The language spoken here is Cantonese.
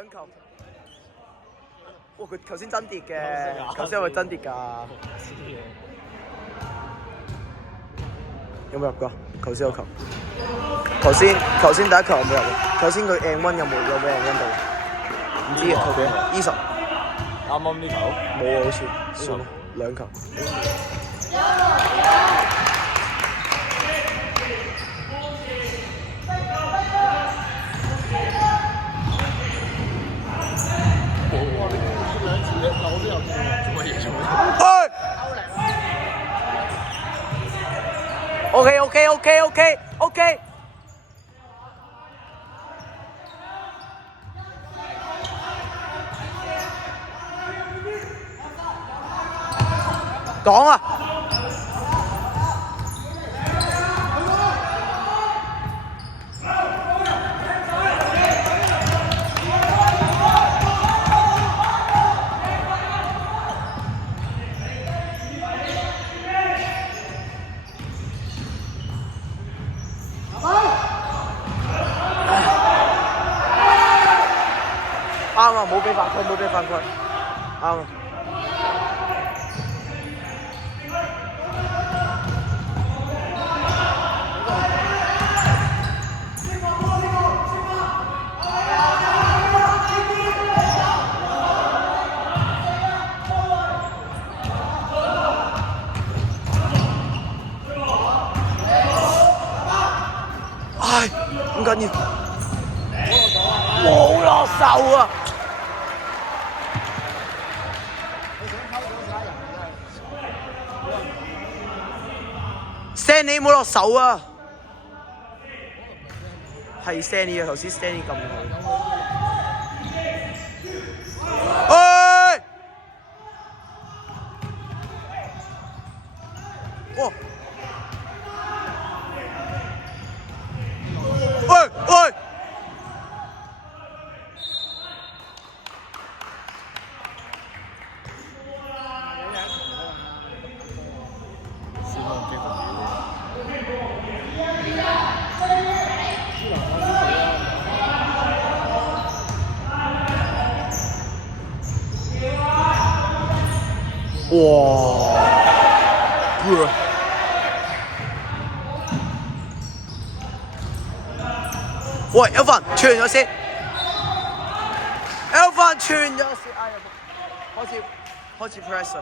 2球。哇！佢頭先真跌嘅，頭先係咪真跌㗎？有冇入㗎？頭先有球。頭先第一球有冇入？頭先佢 N1 有冇俾人 N 到？唔知啊，佢幾20。啱呢球冇啊，好似算啦，2球。OK。講啊！啱啊！冇俾犯規，啱啊！唉，唔緊要，冇落手啊！Stanley 冇落手啊！係 Stanley 啊，頭先 Stanley 撳佢。喂！哇！喂哇！喂 ，Elvan 傳咗先 ，Elvan 傳咗先，哎呀，開始 press 啊！